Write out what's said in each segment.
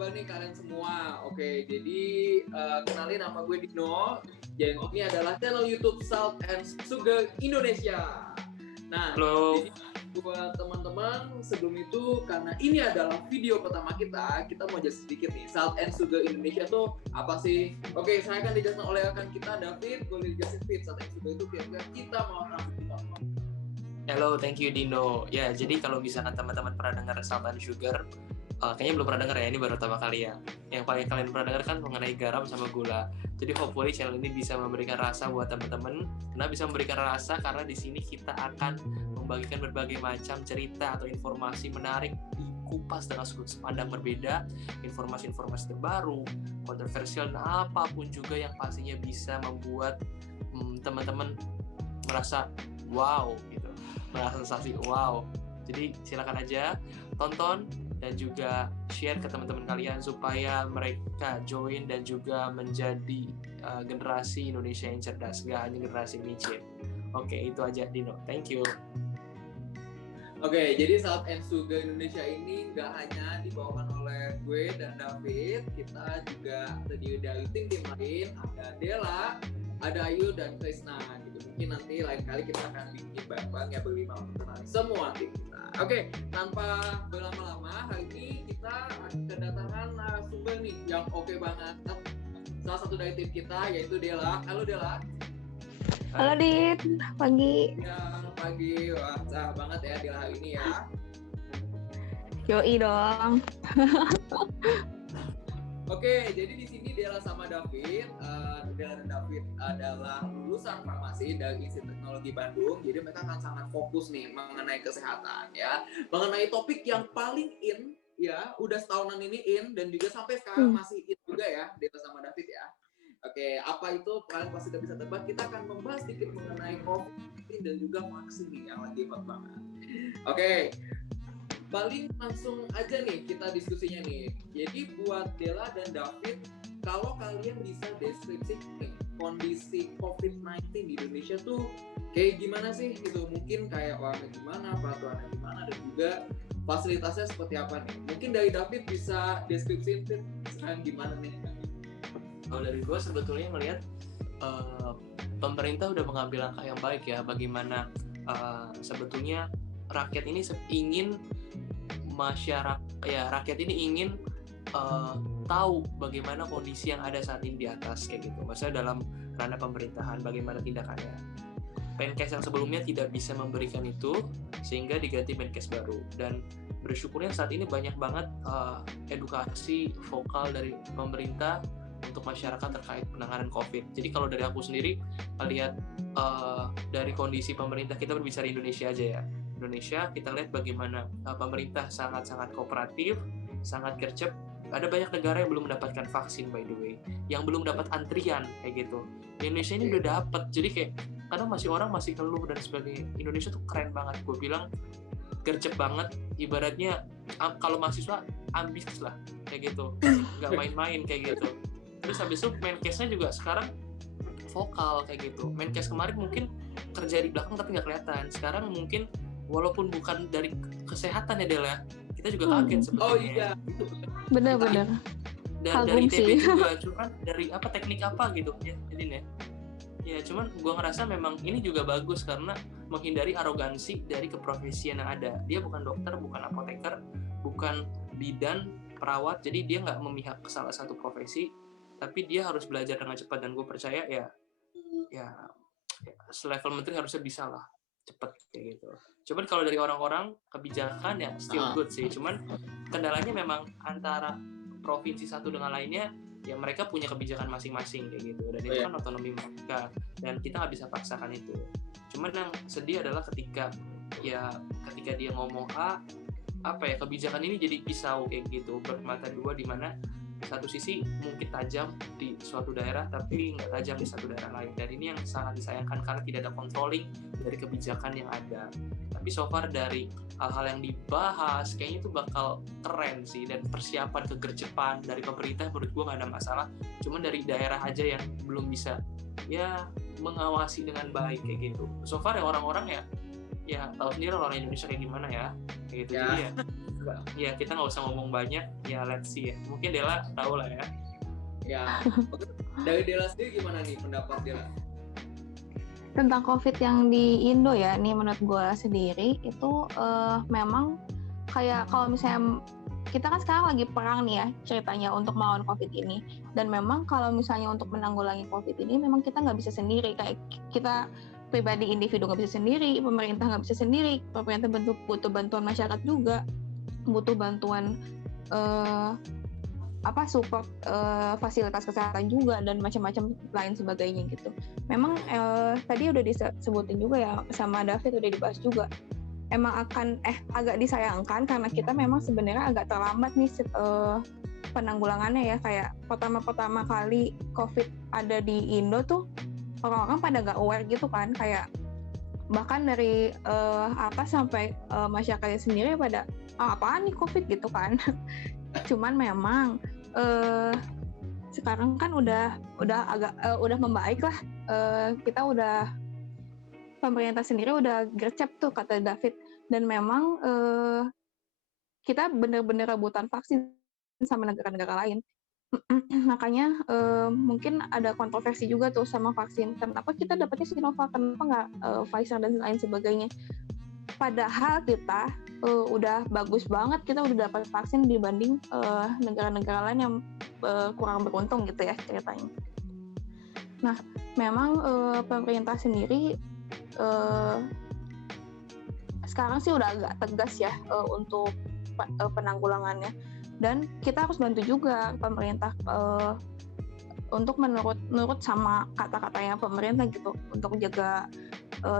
kabar nih kalian semua? Oke, jadi kenalin nama gue Dino. Dan ini adalah channel YouTube Salt and Sugar Indonesia. Nah, Halo. jadi buat teman-teman sebelum itu, karena ini adalah video pertama kita mau jelasin sedikit nih, Salt and Sugar Indonesia tuh apa sih? Oke, saya akan dijelaskan oleh rekan kita, David. Boleh dijelasin, Fit, Salt and Sugar itu kira-kira kita mau apa? Halo, thank you Dino. Ya, jadi kalau misalkan teman-teman pernah dengar Salt and Sugar, kayaknya belum pernah dengar ya, ini baru pertama kali ya. Yang paling kalian pernah dengar kan mengenai garam sama gula. Jadi hopefully channel ini bisa memberikan rasa buat teman-teman. Karena bisa memberikan rasa karena di sini kita akan membagikan berbagai macam cerita atau informasi menarik dikupas dengan sudut pandang berbeda, informasi-informasi terbaru, kontroversial dan apapun juga yang pastinya bisa membuat teman-teman merasa wow gitu, merasa sensasi wow. Jadi silakan aja tonton dan juga share ke teman-teman kalian supaya mereka join dan juga menjadi generasi Indonesia yang cerdas, gak hanya generasi micin. Oke, itu aja Dino. Thank you. Oke, jadi Salt and Sugar Indonesia ini nggak hanya dibawakan oleh gue dan David, kita juga terdiri dari tim lain, ada Dela, ada Ayu dan Krisna gitu. Mungkin nanti lain kali kita akan bikin bareng ya berlima untuk semua tim kita. Oke, tanpa berlama-lama, hari ini kita kedatangan narasumber nih yang oke banget. Salah satu dari tim kita yaitu Dela. Halo Dela. Halo Dit, pagi. Ya, pagi. Wah, cerah banget ya Dela hari ini ya. Yoi dong. Oke, jadi di sini Dela sama David. Dela dan David adalah lulusan farmasi dari Institut Teknologi Bandung. Jadi mereka akan sangat fokus nih mengenai kesehatan ya, mengenai topik yang paling in ya, udah setahunan ini in dan juga sampai sekarang masih in juga ya, Dela sama David ya. Oke, apa itu? Kalian pasti udah bisa tebak. Kita akan membahas sedikit mengenai COVID dan juga vaksin nih yang lagi hot banget. Oke, paling langsung aja nih kita diskusinya nih. Jadi buat Dela dan David, kalau kalian bisa deskripsi nih, kondisi COVID-19 di Indonesia tuh kayak gimana sih gitu? Mungkin kayak orangnya gimana, peraturannya gimana, dan juga fasilitasnya seperti apa nih? Mungkin dari David bisa deskripsiin sekarang gimana nih? Kalau dari gue sebetulnya melihat pemerintah udah mengambil langkah yang baik ya, bagaimana sebetulnya rakyat ini ingin rakyat ini ingin tahu bagaimana kondisi yang ada saat ini di atas kayak gitu. Maksudnya dalam ranah pemerintahan bagaimana tindakannya. Menkes yang sebelumnya tidak bisa memberikan itu sehingga diganti Menkes baru, dan bersyukurnya saat ini banyak banget edukasi vokal dari pemerintah untuk masyarakat terkait penanganan COVID. Jadi kalau dari aku sendiri melihat dari kondisi pemerintah, kita berbicara Indonesia aja ya. Indonesia kita lihat bagaimana pemerintah sangat-sangat kooperatif, sangat gercep. Ada banyak negara yang belum mendapatkan vaksin by the way, yang belum dapat antrian kayak gitu. Indonesia ini udah dapat. Jadi kayak kadang orang masih keluh dan sebagainya. Indonesia tuh keren banget. Gue bilang gercep banget. Ibaratnya kalau mahasiswa ambis lah kayak gitu, nggak main-main kayak gitu. Terus habis itu Menkesnya juga sekarang vokal kayak gitu. Menkes kemarin mungkin kerja di belakang tapi nggak kelihatan. Sekarang mungkin walaupun bukan dari kesehatan ya Dela, kita juga kaget sebetulnya. Oh iya, Benar-benar. Dan dari ITB juga, cuman dari teknik apa gitu ya, jadi ya cuman gue ngerasa memang ini juga bagus karena menghindari arogansi dari keprofesian yang ada. Dia bukan dokter, bukan apoteker, bukan bidan, perawat, jadi dia nggak memihak ke salah satu profesi, tapi dia harus belajar dengan cepat, dan gue percaya ya selevel menteri harusnya bisa lah cepet kayak gitu. Cuman kalau dari orang-orang kebijakan ya still good sih. Cuman kendalanya memang antara provinsi satu dengan lainnya ya, mereka punya kebijakan masing-masing kayak gitu, dan itu kan otonomi mereka dan kita nggak bisa paksakan itu. Cuman yang sedih adalah ketika dia ngomong kebijakan ini jadi pisau kayak gitu, bermata dua, di mana satu sisi mungkin tajam di suatu daerah tapi nggak tajam di satu daerah lain, dan ini yang sangat disayangkan karena tidak ada controlling dari kebijakan yang ada. Tapi so far dari hal-hal yang dibahas kayaknya itu bakal keren sih, dan persiapan kegercepan dari pemerintah menurut gue nggak ada masalah. Cuman dari daerah aja yang belum bisa ya mengawasi dengan baik kayak gitu. So far ya orang-orang ya tahu sendiri orang Indonesia kayak gimana ya kayak gitu. Jadi ya Ya kita nggak usah ngomong banyak, ya let's see ya. Mungkin Dela tahu lah ya. Ya, dari Dela sendiri gimana nih pendapat Dela? Tentang COVID yang di Indo ya, nih menurut gue sendiri itu memang kayak kalau misalnya kita kan sekarang lagi perang nih ya ceritanya untuk melawan COVID ini, dan memang kalau misalnya untuk menanggulangi COVID ini memang kita nggak bisa sendiri, kayak kita pribadi individu nggak bisa sendiri, pemerintah nggak bisa sendiri, pemerintah butuh bantuan masyarakat juga, butuh bantuan support fasilitas kesehatan juga dan macam-macam lain sebagainya gitu. Memang tadi udah disebutin juga ya sama David, udah dibahas juga. Emang akan agak disayangkan karena kita memang sebenarnya agak terlambat nih penanggulangannya ya. Kayak pertama kali COVID ada di Indo tuh orang-orang pada nggak aware gitu kan, kayak bahkan dari sampai masyarakatnya sendiri pada apaan nih COVID gitu kan. Cuman memang sekarang kan udah agak udah membaik lah, kita udah pemerintah sendiri udah gercep tuh kata David, dan memang kita benar-benar rebutan vaksin sama negara-negara lain. Makanya mungkin ada kontroversi juga tuh sama vaksin. Kenapa kita dapatnya Sinovac, kenapa nggak Pfizer dan lain sebagainya? Padahal kita udah bagus banget, kita udah dapat vaksin dibanding negara-negara lain yang kurang beruntung gitu ya ceritanya. Nah, memang pemerintah sendiri sekarang sih udah agak tegas ya untuk penanggulangannya, dan kita harus bantu juga pemerintah untuk menurut sama kata-katanya pemerintah gitu, untuk jaga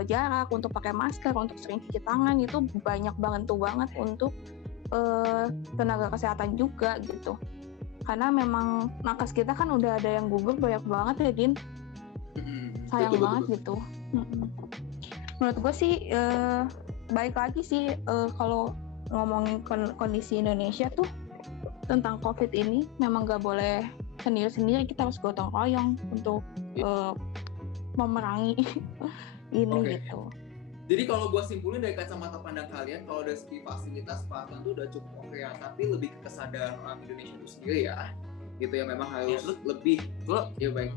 jarak, untuk pakai masker, untuk sering cuci tangan, itu banyak bantu banget untuk tenaga kesehatan juga gitu. Karena memang nakes kita kan udah ada yang gugur banyak banget ya, Din. Sayang betul, banget gitu. Menurut gue sih baik lagi sih kalau ngomongin kondisi Indonesia tuh tentang COVID ini memang gak boleh sendiri-sendiri, kita harus gotong royong untuk memerangi ini gitu. Jadi kalau gue simpulin dari kacamata pandang kalian, kalau dari segi fasilitas kesehatan tuh udah cukup oke ya, tapi lebih ke kesadaran orang Indonesia itu sendiri ya, gitu ya, memang harus lebih baik.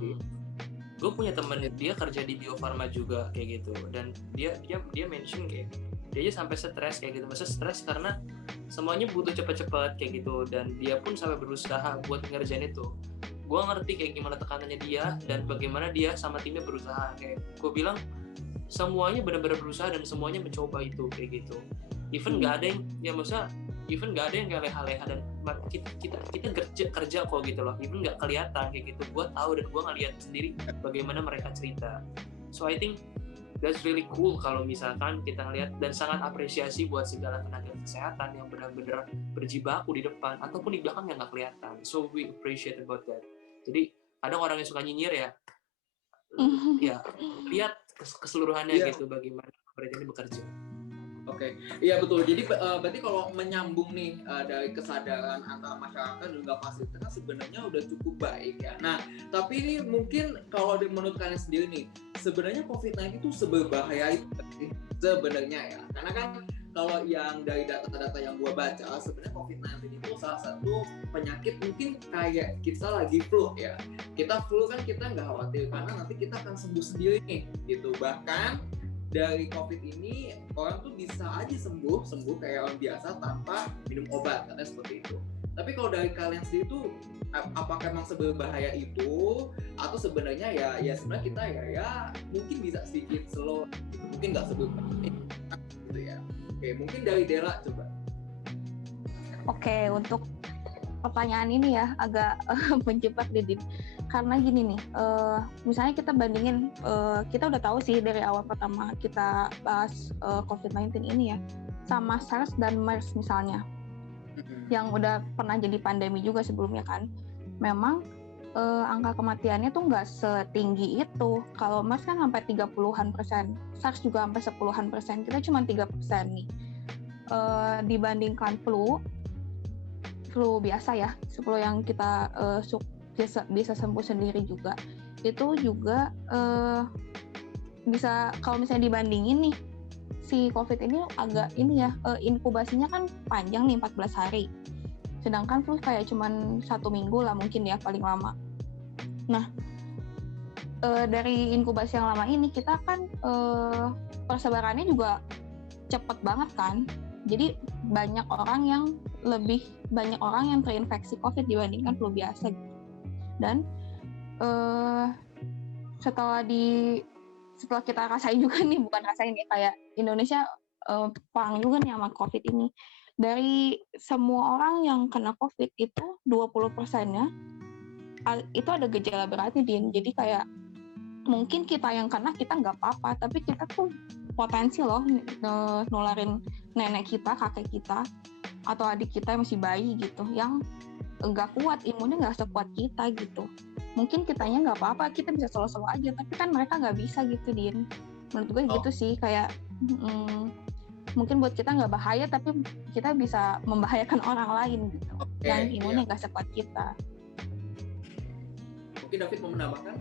Gue punya temen dia kerja di Bio Farma juga kayak gitu, dan dia mention kayak dia aja sampai stres kayak gitu, maksudnya stres karena semuanya butuh cepet-cepet kayak gitu, dan dia pun sampai berusaha buat ngerjain itu. Gue ngerti kayak gimana tekanannya dia dan bagaimana dia sama timnya berusaha. Kayak gue bilang semuanya benar-benar berusaha dan semuanya mencoba itu kayak gitu. Even nggak ada yang maksudnya even nggak ada yang kayak leha-leha, dan kita kerja kok gitu loh, even nggak kelihatan kayak gitu. Gue tahu dan gue ngeliat sendiri bagaimana mereka cerita. So I think that's really cool kalau misalkan kita ngeliat, dan sangat apresiasi buat segala tenaga kesehatan yang benar-benar berjibaku di depan ataupun di belakang yang nggak kelihatan. So we appreciate about that. Jadi ada orang yang suka nyinyir ya, ya lihat keseluruhannya gitu bagaimana mereka ini bekerja. Oke, iya betul. Jadi berarti kalau menyambung nih dari kesadaran antara masyarakat dan juga fasilitas kan sebenarnya udah cukup baik ya. Nah, tapi ini mungkin kalau menurut kalian sendiri nih, sebenarnya COVID-19 itu seberbahaya itu sebenarnya ya. Karena kan kalau yang dari data-data yang gue baca, sebenarnya COVID-19 itu salah satu penyakit mungkin kayak kita lagi flu ya. Kita flu kan kita nggak khawatir karena nanti kita akan sembuh sendiri nih, gitu. Bahkan dari COVID ini orang tuh bisa aja sembuh kayak orang biasa tanpa minum obat, katanya seperti itu. Tapi kalau dari kalian sendiri tuh apakah memang seberbahaya itu, atau sebenarnya ya sebenarnya kita ya mungkin bisa sedikit slow, mungkin nggak seberbahaya gitu ya. Oke, mungkin dari Dela coba. Oke, untuk pertanyaan ini ya agak menjebak Didin. Karena gini nih, misalnya kita bandingin, kita udah tahu sih dari awal pertama kita bahas COVID-19 ini ya, sama SARS dan MERS misalnya, yang udah pernah jadi pandemi juga sebelumnya kan. Memang angka kematiannya tuh nggak setinggi itu. Kalau MERS kan sampai 30-an%, SARS juga sampai 10-an%, kita cuma 3% nih. Dibandingkan flu biasa ya, flu yang kita bisa sembuh sendiri juga, itu juga bisa, kalau misalnya dibandingin nih si COVID ini agak ini ya, inkubasinya kan panjang nih 14 hari. Sedangkan flu kayak cuman 1 minggu lah mungkin ya paling lama. Nah, dari inkubasi yang lama ini kita kan persebarannya juga cepet banget kan. Jadi banyak orang yang terinfeksi COVID dibandingkan flu biasa. Dan setelah kita rasain juga nih, bukan rasain ya, kayak Indonesia perang juga nih sama COVID ini. Dari semua orang yang kena COVID itu 20%-nya itu ada gejala berat nih, Din. Jadi kayak mungkin kita yang kena kita nggak apa-apa, tapi kita tuh potensi loh nularin nenek kita, kakek kita, atau adik kita yang masih bayi gitu, yang nggak kuat, imunnya nggak sekuat kita gitu. Mungkin kitanya nggak apa-apa, kita bisa solo-solo aja, tapi kan mereka nggak bisa gitu, Din. Menurut gue gitu sih, kayak mungkin buat kita nggak bahaya, tapi kita bisa membahayakan orang lain gitu, yang imunnya nggak sekuat kita. Mungkin David mau menambahkan?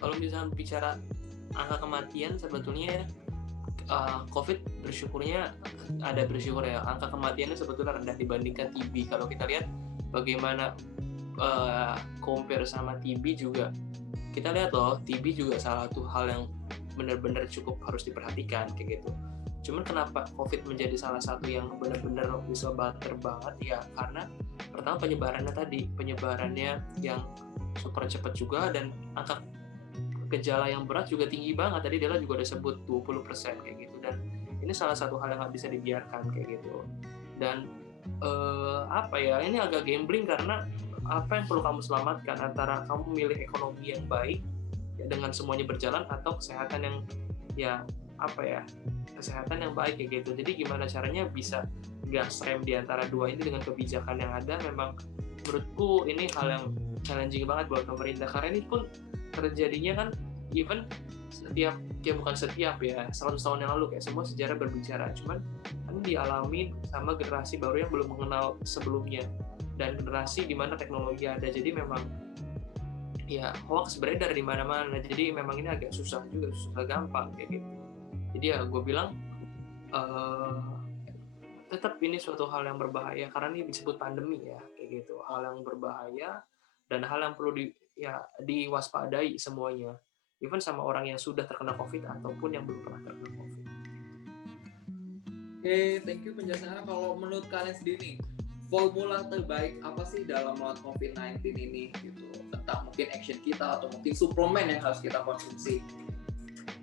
Kalau misalnya bicara angka kematian, sebetulnya COVID bersyukur ya, angka kematiannya sebetulnya rendah dibandingkan TB. Kalau kita lihat bagaimana compare sama TB juga, kita lihat loh, TB juga salah satu hal yang benar-benar cukup harus diperhatikan kayak gitu. Cuman kenapa COVID menjadi salah satu yang benar-benar bisa banget ya, karena pertama penyebarannya yang super cepat juga, dan angka gejala yang berat juga tinggi banget. Tadi Dela juga udah sebut 20% kayak gitu, dan ini salah satu hal yang nggak bisa dibiarkan kayak gitu. Dan ini agak gambling, karena apa yang perlu kamu selamatkan antara kamu milih ekonomi yang baik ya, dengan semuanya berjalan, atau kesehatan yang baik kayak gitu. Jadi gimana caranya bisa gas rem di antara dua ini dengan kebijakan yang ada. Memang menurutku ini hal yang challenging banget buat pemerintah, karena ini pun terjadinya kan even bukan setiap 100 tahun yang lalu, kayak semua sejarah berbicara, cuman kan dialami sama generasi baru yang belum mengenal sebelumnya, dan generasi di mana teknologi ada. Jadi memang ya hoax beredar di mana-mana, jadi memang ini agak susah gampang kayak gitu. Jadi ya gue bilang tetap ini suatu hal yang berbahaya, karena ini disebut pandemi ya kayak gitu, hal yang berbahaya dan hal yang perlu diwaspadai semuanya, even sama orang yang sudah terkena COVID ataupun yang belum pernah terkena COVID. Oke, thank you penjelasannya. Kalau menurut kalian sendiri, formula terbaik apa sih dalam melawan COVID-19 ini gitu? Tentang mungkin action kita atau mungkin suplemen yang harus kita konsumsi.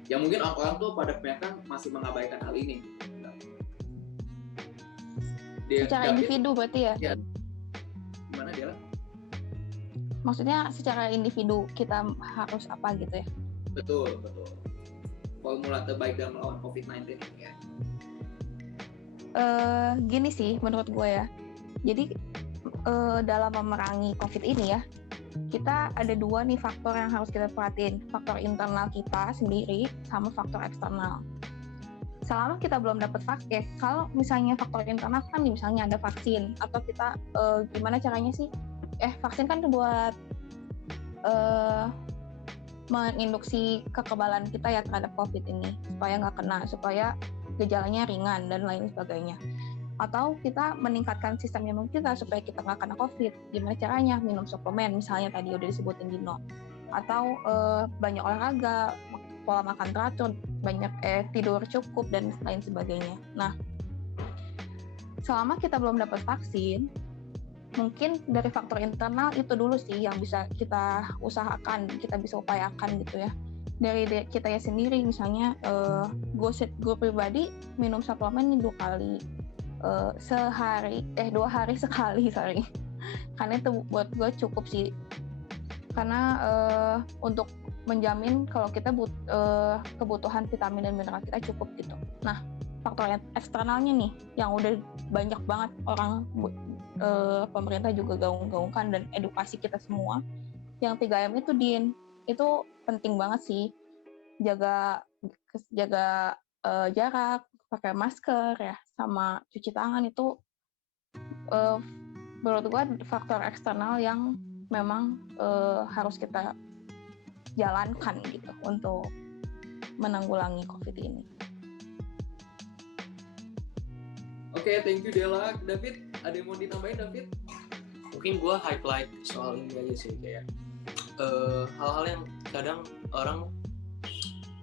Yang mungkin orang-orang tuh pada kebanyakan masih mengabaikan hal ini. Secara individu berarti ya? Gimana dia? Maksudnya secara individu kita harus apa gitu ya? Betul. Formula terbaik dalam melawan COVID-19 ini ya. Gini sih menurut gue ya. Jadi dalam memerangi COVID ini ya, kita ada dua nih faktor yang harus kita perhatiin. Faktor internal kita sendiri sama faktor eksternal. Selama kita belum dapat vaksin, kalau misalnya faktor internal kan misalnya ada vaksin, atau kita gimana caranya sih? Vaksin kan buat menginduksi kekebalan kita ya terhadap COVID ini, supaya nggak kena, supaya gejalanya ringan dan lain sebagainya. Atau kita meningkatkan sistem imun kita supaya kita nggak kena COVID. Gimana caranya? Minum suplemen, misalnya tadi udah disebutin Dino. Atau banyak olahraga, pola makan teratur, banyak tidur cukup, dan lain sebagainya. Nah, selama kita belum dapat vaksin, mungkin dari faktor internal itu dulu sih yang bisa kita usahakan, kita bisa upayakan gitu ya. Dari kita ya sendiri, misalnya gue pribadi minum suplemen 2 hari sekali, sorry. Karena itu buat gue cukup sih. Karena untuk menjamin kalau kita kebutuhan vitamin dan mineral kita cukup gitu. Nah, faktor eksternalnya nih yang udah banyak banget orang pemerintah juga gaung-gaungkan dan edukasi kita semua. Yang 3M itu, Din, itu penting banget sih. Jaga jarak, pakai masker ya, sama cuci tangan itu menurut gue faktor eksternal yang memang harus kita jalankan gitu untuk menanggulangi COVID ini. Oke, thank you Dela. David, ada yang mau ditambahin David? Mungkin gue highlight soal ini aja sih, kayak hal-hal yang kadang orang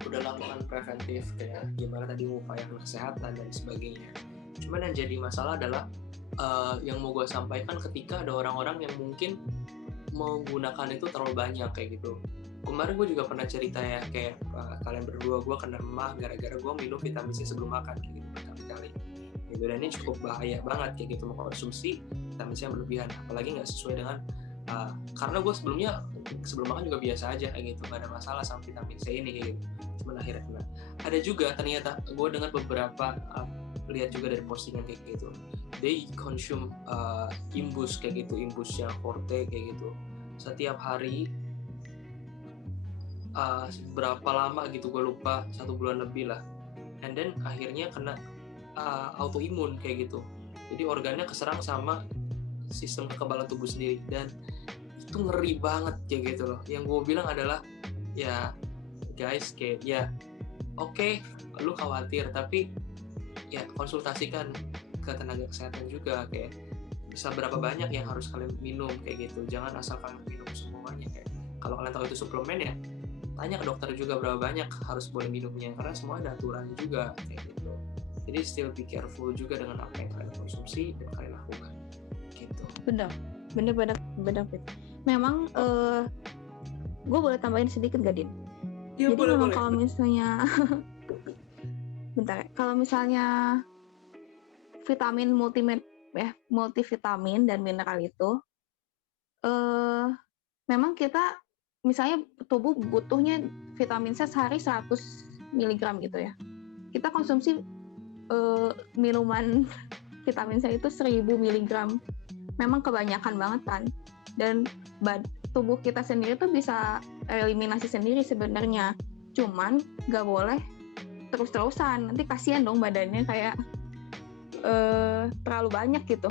udah lakukan preventif, kayak gimana tadi mengupayakan kesehatan dan sebagainya. Cuman yang jadi masalah adalah yang mau gue sampaikan ketika ada orang-orang yang mungkin menggunakan itu terlalu banyak kayak gitu. Kemarin gue juga pernah cerita ya, kayak kalian berdua, gue kena emah gara-gara gue minum vitamin C sebelum makan kayak gitu berkali-kali gitu. Dan ini cukup bahaya banget kayak gitu, mengkonsumsi vitamin C yang berlebihan, apalagi nggak sesuai dengan karena gue sebelum makan juga biasa aja kayak gitu, nggak ada masalah sama vitamin C ini kayak gitu. Cuman akhirnya kena. Ada juga ternyata gue dengar beberapa lihat juga dari postingan kayak gitu, they consume imbus kayak gitu, imbus yang forte kayak gitu setiap hari berapa lama gitu gue lupa, 1 bulan lebih lah, and then akhirnya kena autoimun kayak gitu. Jadi organnya keserang sama sistem kekebalan tubuh sendiri, dan itu ngeri banget kayak gitu loh. Yang gue bilang adalah ya guys, kayak ya oke, lu khawatir, tapi ya konsultasikan ke tenaga kesehatan juga, kayak bisa berapa banyak yang harus kalian minum kayak gitu. Jangan asal kalian minum semuanya. Kayak kalau kalian tahu itu suplemen ya tanya ke dokter juga berapa banyak harus boleh minumnya, karena semua ada aturannya juga kayak gitu. Jadi still be careful juga dengan apa yang kalian konsumsi dan kalian lakukan gitu. Benar. Memang gue boleh tambahin sedikit gak, Din? Iya, Jadi boleh. memang kalau misalnya bentar, kalau misalnya vitamin multivitamin dan mineral itu memang kita misalnya tubuh butuhnya vitamin C sehari 100 mg gitu ya. Kita konsumsi minuman vitamin C itu 1000 mg. Memang kebanyakan banget kan. Dan tubuh kita sendiri tuh bisa eliminasi sendiri sebenarnya. Cuman gak boleh terus-terusan. Nanti kasihan dong badannya, kayak terlalu banyak gitu.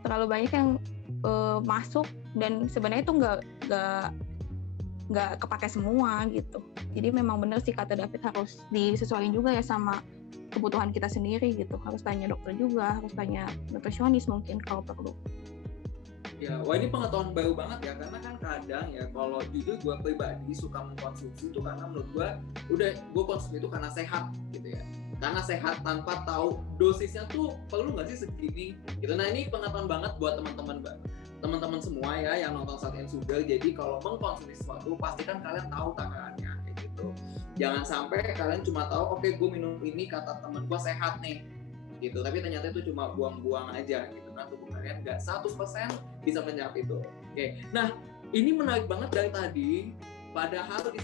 Terlalu banyak yang masuk, dan sebenarnya itu nggak kepake semua gitu. Jadi memang benar sih kata David, harus disesuaikan juga ya sama kebutuhan kita sendiri gitu. Harus tanya dokter juga, harus tanya nutrisionis mungkin kalau perlu. Ya, wah ini pengetahuan baru banget ya, karena kan kadang ya kalau jujur gue pribadi suka mengkonsumsi itu karena menurut gue konsumsi itu karena sehat gitu ya. Karena sehat tanpa tahu dosisnya tuh perlu nggak sih segini gitu. Nah ini pengetahuan banget buat teman-teman semua ya yang nonton Salt and Sugar. Jadi kalau mengkonsumsi sesuatu pastikan kalian tahu takarannya kayak gitu. Jangan sampai kalian cuma tahu oke, gue minum ini kata temen gue sehat nih gitu, tapi ternyata itu cuma buang-buang aja gitu kan. Tubuh kalian nggak 100% bisa menyerap itu. Oke. Nah ini menarik banget dari tadi. Padahal di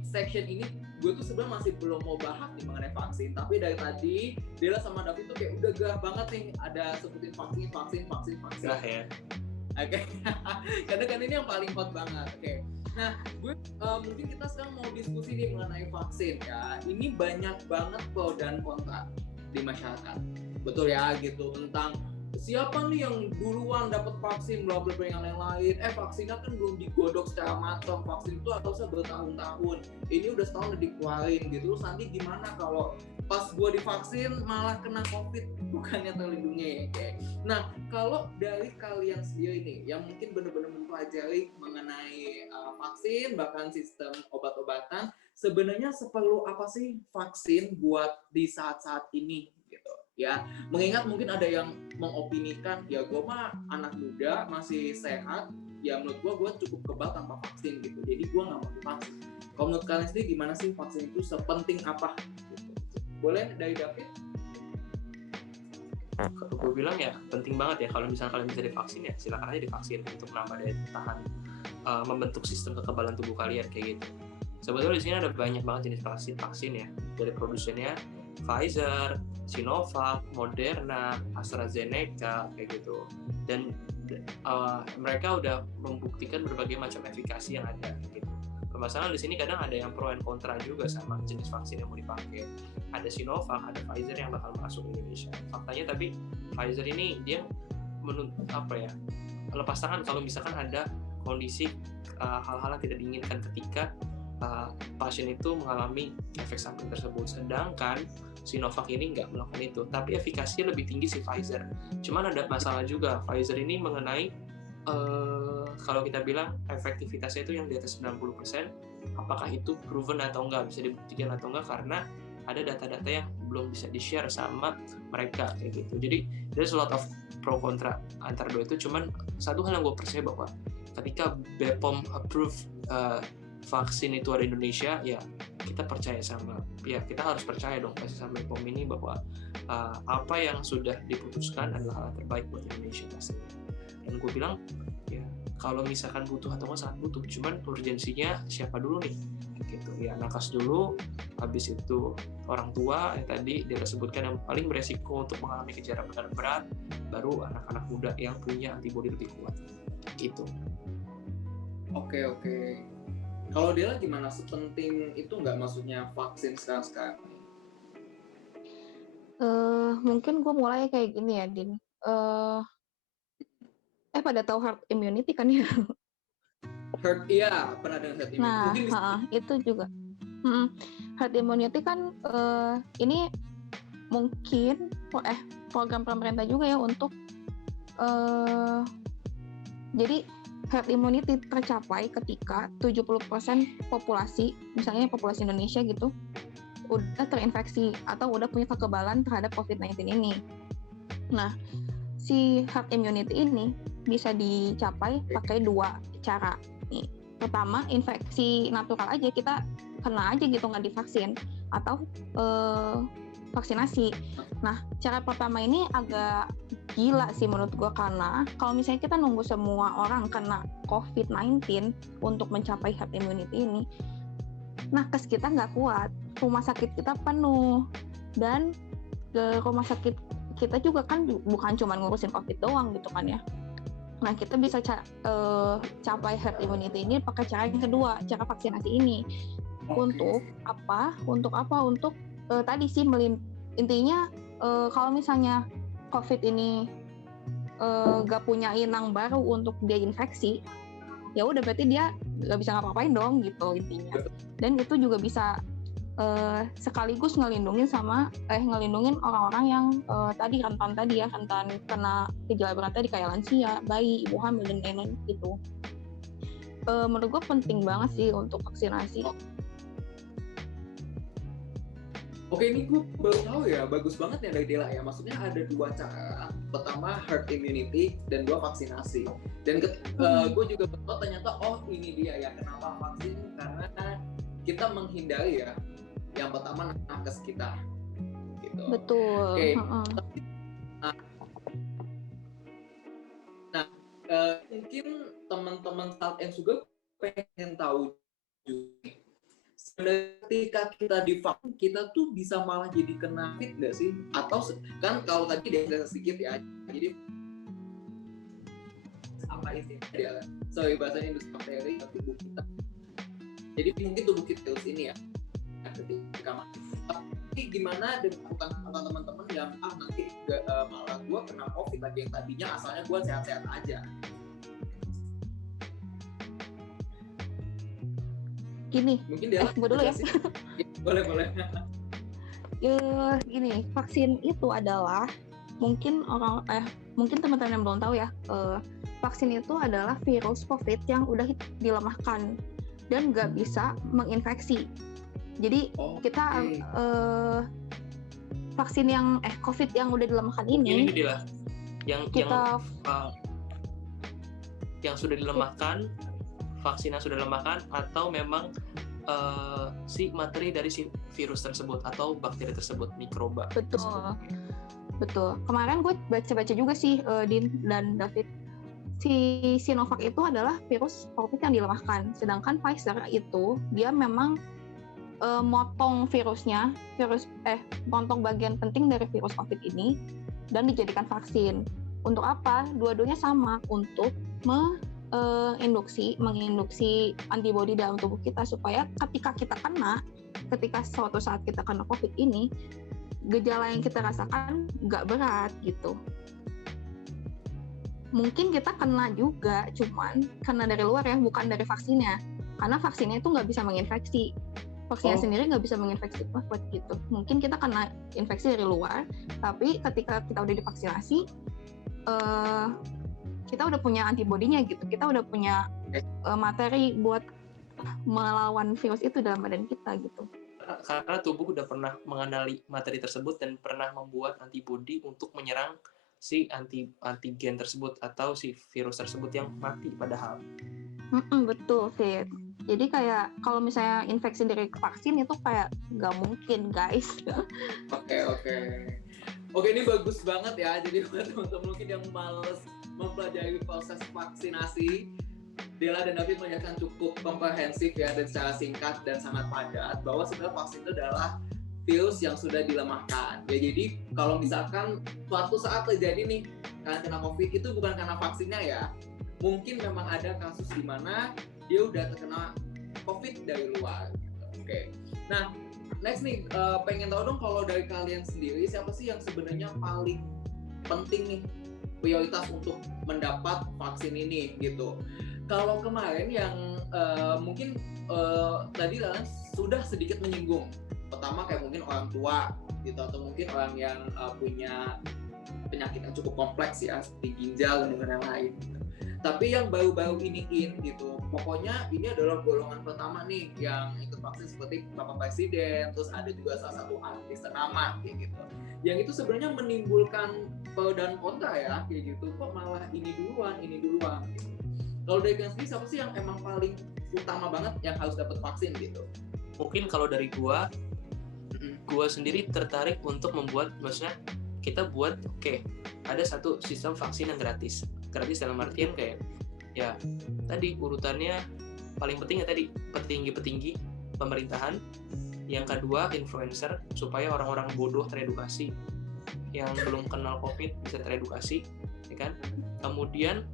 section ini gue tuh sebenarnya masih belum mau bahas nih mengenai vaksin, tapi dari tadi Dela sama David tuh kayak udah gerah banget nih, ada sebutin vaksin. Gerah ya. Oke. Karena kan ini yang paling hot banget. Oke. Nah, gue mungkin kita sekarang mau diskusi nih mengenai vaksin ya. Ini banyak banget pro dan kontra di masyarakat. Betul ya gitu, tentang siapa nih yang duluan dapat vaksin, bla bla bla yang lain. Vaksinnya kan belum digodok secara matang. Vaksin itu harusnya bertahun-tahun. Ini udah setahun udah dikeluarin gitu. Terus nanti gimana kalau pas gue divaksin malah kena COVID, bukannya terlindungi ya kayak. Nah, kalau dari kalian sendiri nih yang mungkin benar-benar mempelajari mengenai vaksin, bahkan sistem obat-obatan, sebenarnya seperlu apa sih vaksin buat di saat-saat ini gitu ya. Mengingat mungkin ada yang mengopinikan ya gue mah anak muda masih sehat, ya menurut gue cukup kebal tanpa vaksin gitu, jadi gue nggak mau divaksin. Kalau menurut kalian sendiri gimana sih vaksin itu sepenting apa gitu? Boleh dari David? Kalau gue bilang ya penting banget ya, kalau misalnya kalian bisa divaksin ya silakan aja divaksin untuk menambah daya tahan, membentuk sistem kekebalan tubuh kalian kayak gitu. Sebetulnya di sini ada banyak banget jenis vaksin ya, dari produsennya Pfizer, Sinovac, Moderna, AstraZeneca kayak gitu. Dan mereka udah membuktikan berbagai macam efikasi yang ada gitu. Permasalahan di sini kadang ada yang pro and kontra juga sama jenis vaksin yang mau dipakai. Ada Sinovac, ada Pfizer yang bakal masuk Indonesia. Faktanya tapi Pfizer ini dia lepas tangan kalau misalkan ada kondisi hal-hal yang tidak diinginkan ketika pasien itu mengalami efek samping tersebut. Sedangkan Sinovac ini nggak melakukan itu, tapi efikasinya lebih tinggi si Pfizer. Cuman ada masalah juga, Pfizer ini mengenai kalau kita bilang efektivitasnya itu yang di atas 90%, apakah itu proven atau enggak, bisa dibuktikan atau enggak, karena ada data-data yang belum bisa di-share sama mereka kayak gitu. Jadi there's a lot of pro kontra antara dua itu. Cuman satu hal yang gue percaya bahwa ketika BPOM approve vaksin itu ada di Indonesia, ya kita percaya sama, ya kita harus percaya dong pasti sama BPOM ini bahwa apa yang sudah diputuskan adalah hal terbaik buat Indonesia pasti. Dan gue bilang ya kalau misalkan butuh atau nggak sangat butuh, cuman urgensinya siapa dulu nih gitu ya, nakes dulu, habis itu orang tua yang tadi dia sebutkan yang paling beresiko untuk mengalami gejala berat, baru anak-anak muda yang punya antibodi lebih kuat gitu. Oke. Kalau dia gimana, sepenting itu nggak maksudnya vaksin sekarang? Mungkin gue mulai kayak gini ya, Din. Pada tahu herd immunity kan ya? Iya, pernah dengar herd immunity. Nah, Mungkin bisa... itu juga. Herd immunity kan ini mungkin program pemerintah juga ya untuk jadi herd immunity tercapai ketika 70% populasi, misalnya populasi Indonesia gitu, udah terinfeksi atau udah punya kekebalan terhadap COVID-19 ini. Nah, si herd immunity ini bisa dicapai pakai dua cara. Nih, pertama, infeksi natural aja, kita kena aja gitu, nggak divaksin, atau vaksinasi. Nah, cara pertama ini agak gila sih menurut gue, karena kalau misalnya kita nunggu semua orang kena COVID-19 untuk mencapai herd immunity ini, nakes kita nggak kuat, rumah sakit kita penuh, dan rumah sakit kita juga kan bukan cuma ngurusin COVID doang gitu kan ya. Nah, kita bisa capai herd immunity ini pakai cara yang kedua, cara vaksinasi ini. Untuk apa? Untuk tadi sih intinya kalau misalnya COVID ini gak punya inang baru untuk dia infeksi, ya udah berarti dia gak bisa ngapa-ngapain dong gitu intinya. Dan itu juga bisa sekaligus ngelindungin orang-orang yang rentan kena gejala berat tadi, kayak lansia, bayi, ibu hamil, dan lain-lain gitu. Menurut gue penting banget sih untuk vaksinasi. Oke, ini gue baru tahu ya, bagus banget ya dari Dela ya. Maksudnya ada dua cara, pertama herd immunity dan dua vaksinasi. Dan gue juga tahu ternyata ini dia ya kenapa vaksin, karena kita menghindari ya yang pertama nakes kita gitu. Betul. Oke. Nah, mungkin teman-teman yang juga pengen tahu juga, ketika kita divaksin, kita tuh bisa malah jadi kena COVID nggak sih? Atau kan kalau tadi dia sedikit ya, jadi apa istilahnya? Sorry bahasanya industri bakteri tubuh kita. Jadi mungkin tubuh kita ini ya, ketika tapi gimana dengan teman-teman yang nanti malah gue kena COVID lagi, yang tadinya asalnya gue sehat-sehat aja. Gini, mungkin dia gue dulu ya. boleh. Gini, vaksin itu adalah mungkin teman-teman yang belum tahu ya, vaksin itu adalah virus COVID yang udah dilemahkan dan nggak bisa menginfeksi. Jadi kita vaksin yang COVID yang udah dilemahkan ini inilah yang sudah dilemahkan, vaksin yang sudah dilemahkan, atau memang si materi dari si virus tersebut atau bakteri tersebut, mikroba. Betul. Kemarin gue baca-baca juga sih, Din dan David, si Sinovac itu adalah virus COVID yang dilemahkan, sedangkan Pfizer itu dia memang motong motong bagian penting dari virus COVID ini dan dijadikan vaksin. Untuk apa? Dua-duanya sama, untuk menginduksi antibodi dalam tubuh kita, supaya ketika suatu saat kita kena COVID ini, gejala yang kita rasakan nggak berat gitu. Mungkin kita kena juga, cuman kena dari luar ya, bukan dari vaksinnya. karena vaksinnya itu nggak bisa menginfeksi. Vaksinnya sendiri nggak bisa menginfeksi COVID gitu. Mungkin kita kena infeksi dari luar, tapi ketika kita udah divaksinasi, kita udah punya antibodinya gitu. Kita udah punya materi buat melawan virus itu dalam badan kita gitu. Karena tubuh udah pernah mengenali materi tersebut dan pernah membuat antibodi untuk menyerang si antigen tersebut atau si virus tersebut yang mati padahal. Betul, Fit. Jadi kayak kalau misalnya infeksi dari vaksin itu kayak nggak mungkin, guys. Oke, ini bagus banget ya. Jadi buat teman-teman mungkin yang males mempelajari proses vaksinasi, Della dan David menjelaskan cukup komprehensif ya dan secara singkat dan sangat padat bahwa sebenarnya vaksin itu adalah virus yang sudah dilemahkan. Ya jadi kalau misalkan suatu saat terjadi nih kalian kena COVID itu bukan karena vaksinnya ya. Mungkin memang ada kasus di mana dia udah terkena COVID dari luar. Oke. Nah, next nih pengen tahu dong kalau dari kalian sendiri siapa sih yang sebenarnya paling penting nih prioritas untuk mendapat vaksin ini gitu. Kalau kemarin yang mungkin tadi kalian sudah sedikit menyinggung, pertama kayak mungkin orang tua gitu atau mungkin orang yang punya penyakit yang cukup kompleks ya seperti ginjal dan yang lain. Gitu. Tapi yang baru-baru ini gitu, pokoknya ini adalah golongan pertama nih yang ikut vaksin seperti Bapak Presiden, terus ada juga salah satu artis ternama kayak gitu. Yang itu sebenarnya menimbulkan pro dan kontra ya kayak gitu. Kok malah ini duluan gitu. Kalau dari kalian sendiri siapa sih yang emang paling utama banget yang harus dapat vaksin gitu? Mungkin kalau dari gua sendiri tertarik untuk membuat, maksudnya kita buat ada satu sistem vaksin yang gratis dalam artian kayak ya tadi urutannya paling penting ya tadi petinggi pemerintahan, yang kedua influencer supaya orang-orang bodoh teredukasi, yang belum kenal COVID bisa teredukasi ya kan, kemudian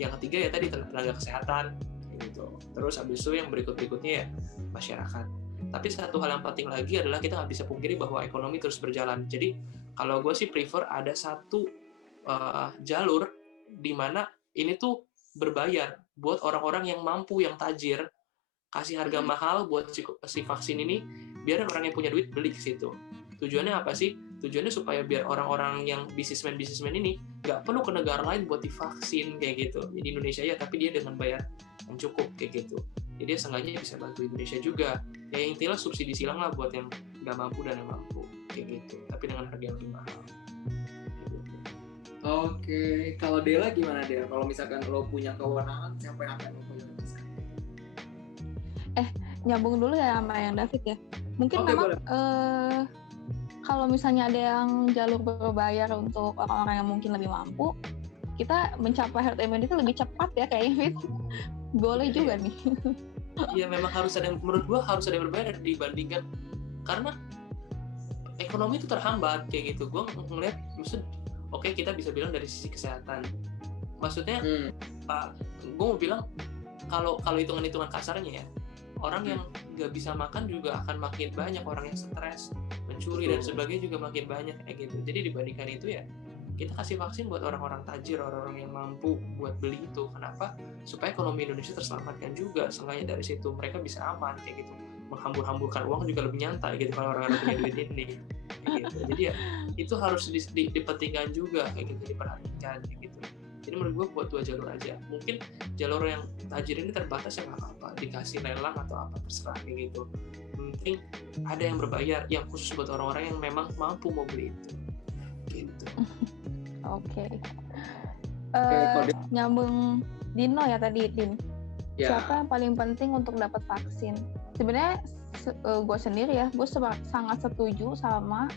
yang ketiga ya tadi tenaga kesehatan gitu, terus habis itu yang berikutnya ya masyarakat. Tapi satu hal yang penting lagi adalah kita nggak bisa pungkiri bahwa ekonomi terus berjalan. Jadi kalau gue sih prefer ada satu jalur di mana ini tuh berbayar buat orang-orang yang mampu, yang tajir, kasih harga mahal buat si vaksin ini, biar orang yang punya duit beli ke situ. Tujuannya apa sih? Tujuannya supaya biar orang-orang yang bisnismen ini nggak perlu ke negara lain buat divaksin kayak gitu. Jadi Indonesia ya, tapi dia dengan bayar yang cukup kayak gitu. Jadi seenggaknya bisa bantu Indonesia juga. Ya intinya subsidi silang lah buat yang nggak mampu dan yang mampu kayak gitu. Tapi dengan harga yang lebih mahal. Oke, kalau Della gimana Della? Kalau misalkan lo punya kewenangan, siapa yang akan lo prioritaskan? Nyambung dulu ya sama yang David ya. Mungkin memang kalau misalnya ada yang jalur berbayar untuk orang-orang yang mungkin lebih mampu, kita mencapai herd immunity lebih cepat ya kayaknya, Fit. Boleh juga nih. Iya, memang harus ada, menurut gua harus ada yang berbayar dibandingkan, karena ekonomi itu terhambat kayak gitu. Gua ngeliat maksud kita bisa bilang dari sisi kesehatan. Maksudnya gue mau bilang kalau hitungan kasarnya ya, orang yang nggak bisa makan juga akan makin banyak, orang yang stres, mencuri dan sebagainya juga makin banyak kayak gitu. Jadi dibandingkan itu ya kita kasih vaksin buat orang-orang tajir, orang-orang yang mampu buat beli itu. Kenapa? Supaya ekonomi Indonesia terselamatkan juga. Seenggaknya dari situ mereka bisa aman kayak gitu. Menghambur-hamburkan uang juga lebih nyantai gitu kalau orang-orang punya duit ini gitu. Jadi ya itu harus dipentingkan juga kayak gitu, diperhatikan kayak gitu. Jadi menurut gue buat 2 jalur aja. Mungkin jalur yang tajir ini terbatas ya nggak apa-apa, dikasih lelang atau apa terserah kayak gitu. Penting ada yang berbayar yang khusus buat orang-orang yang memang mampu mau beli itu gitu. Oke. Nyambung Dino ya tadi, Din. Ya. Siapa yang paling penting untuk dapat vaksin? Sebenarnya gue sendiri ya, gue sangat setuju sama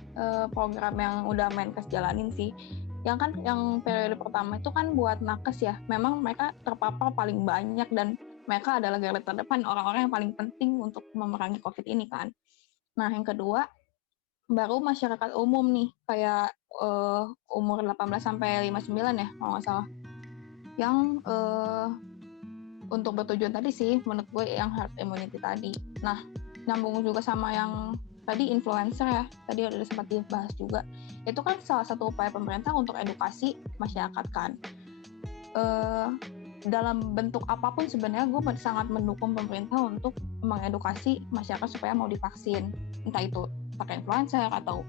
program yang udah Menkes jalanin sih. Yang kan yang periode pertama itu kan buat nakes ya. Memang mereka terpapar paling banyak dan mereka adalah garda terdepan, orang-orang yang paling penting untuk memerangi COVID ini kan. Nah, yang kedua baru masyarakat umum nih, kayak umur 18 sampai 59 ya kalau nggak salah. Yang untuk bertujuan tadi sih menurut gue yang herd immunity tadi. Nah, nyambung juga sama yang tadi influencer ya, tadi udah sempat dibahas juga. Itu kan salah satu upaya pemerintah untuk edukasi masyarakat kan. dalam bentuk apapun sebenarnya gue sangat mendukung pemerintah untuk mengedukasi masyarakat supaya mau divaksin, entah itu pakai influencer atau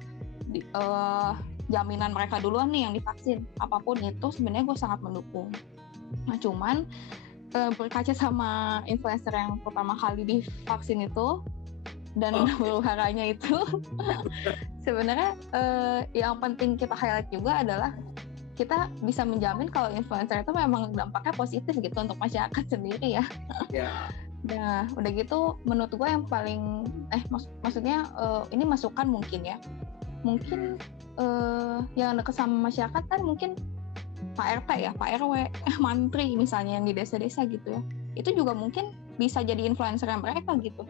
jaminan mereka duluan nih yang divaksin, apapun itu sebenarnya gue sangat mendukung. Nah cuman berkaca sama influencer yang pertama kali divaksin itu dan huru-haranya itu sebenarnya yang penting kita highlight juga adalah kita bisa menjamin kalau influencer itu memang dampaknya positif gitu untuk masyarakat sendiri ya. Nah, udah gitu menurut gue yang paling maksudnya ini masukan mungkin ya. Mungkin yang dekat sama masyarakat kan mungkin Pak RT ya, Pak RW, mantri misalnya yang di desa-desa gitu ya. Itu juga mungkin bisa jadi influencer yang mereka gitu.